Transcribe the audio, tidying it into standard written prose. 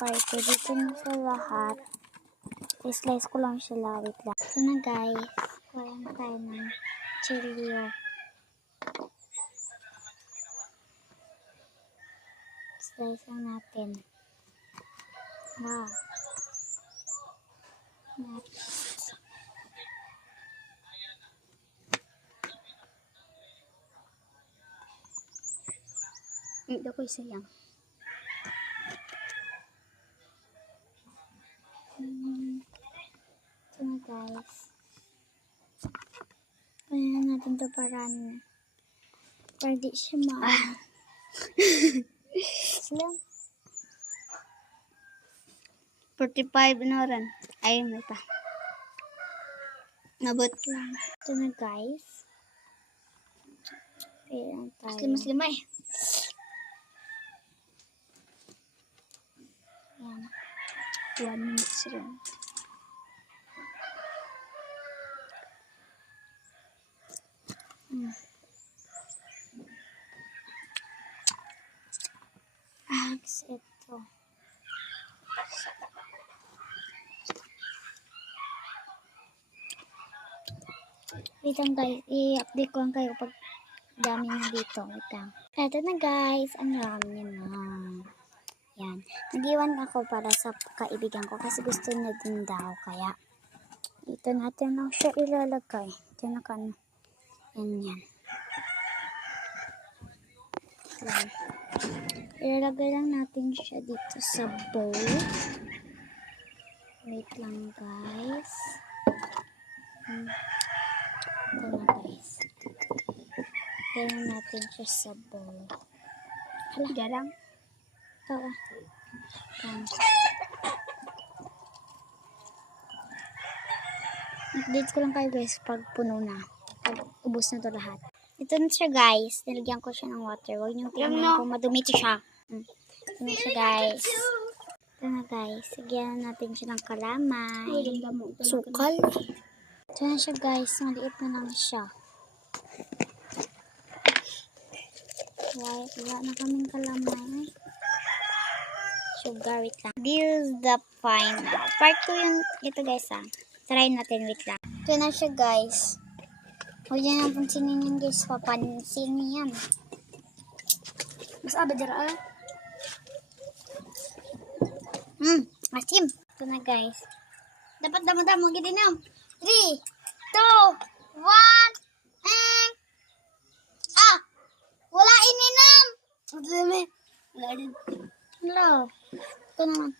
party. Dito na sa lahat. I-slice ko lang siya lawit lang. Ito na guys. Kuha na tayo ng chilio. Slice lang natin. Wow. Next. Ito ko isayang. Ito na guys. Kaya natin ito para di siya Sila. 45 na rin. Ay, may pa. Nabot lang. Ito na guys. Kaya tayo. Muslim eh. Yan. 1 minute rin. Next, ito. Wait lang guys, i-update ko lang kayo pag dami na dito. Wait lang. Ito na guys, ang dami na. Yan. Nag-iwan ako para sa kaibigan ko kasi gusto niya din daw. Kaya, ito natin lang siya ilalagay. Ito na kan. Yan. Yan. Ilalagay lang natin siya dito sa bowl. Wait lang guys. Ito na guys. Lagyan natin siya sa bowl. Hala, lang. Ito. Update ko lang kayo guys pag puno na. Pag ubos na to lahat. Ito na siya guys. Nilagyan ko siya ng water. Huwag niyong tingnan kung madumi siya. Ito na siya guys. Ito na guys. Lagyan natin siya ng kalamay. Sukal. Ito na siya guys. Maliit na lang siya. Wala na kaming kalamay. Sugar, wait lang. This is the final. Part 2 yun. Ito guys Try natin, wait lang. Ito na siya guys. Huwag niya nang pansinin yan guys. Papansin niya yan. Mas abadara asim. Ito na guys. Dapat damo-damo gini na. 3, 2, 1, and wala ininam. Wala din. Hello. Ito naman.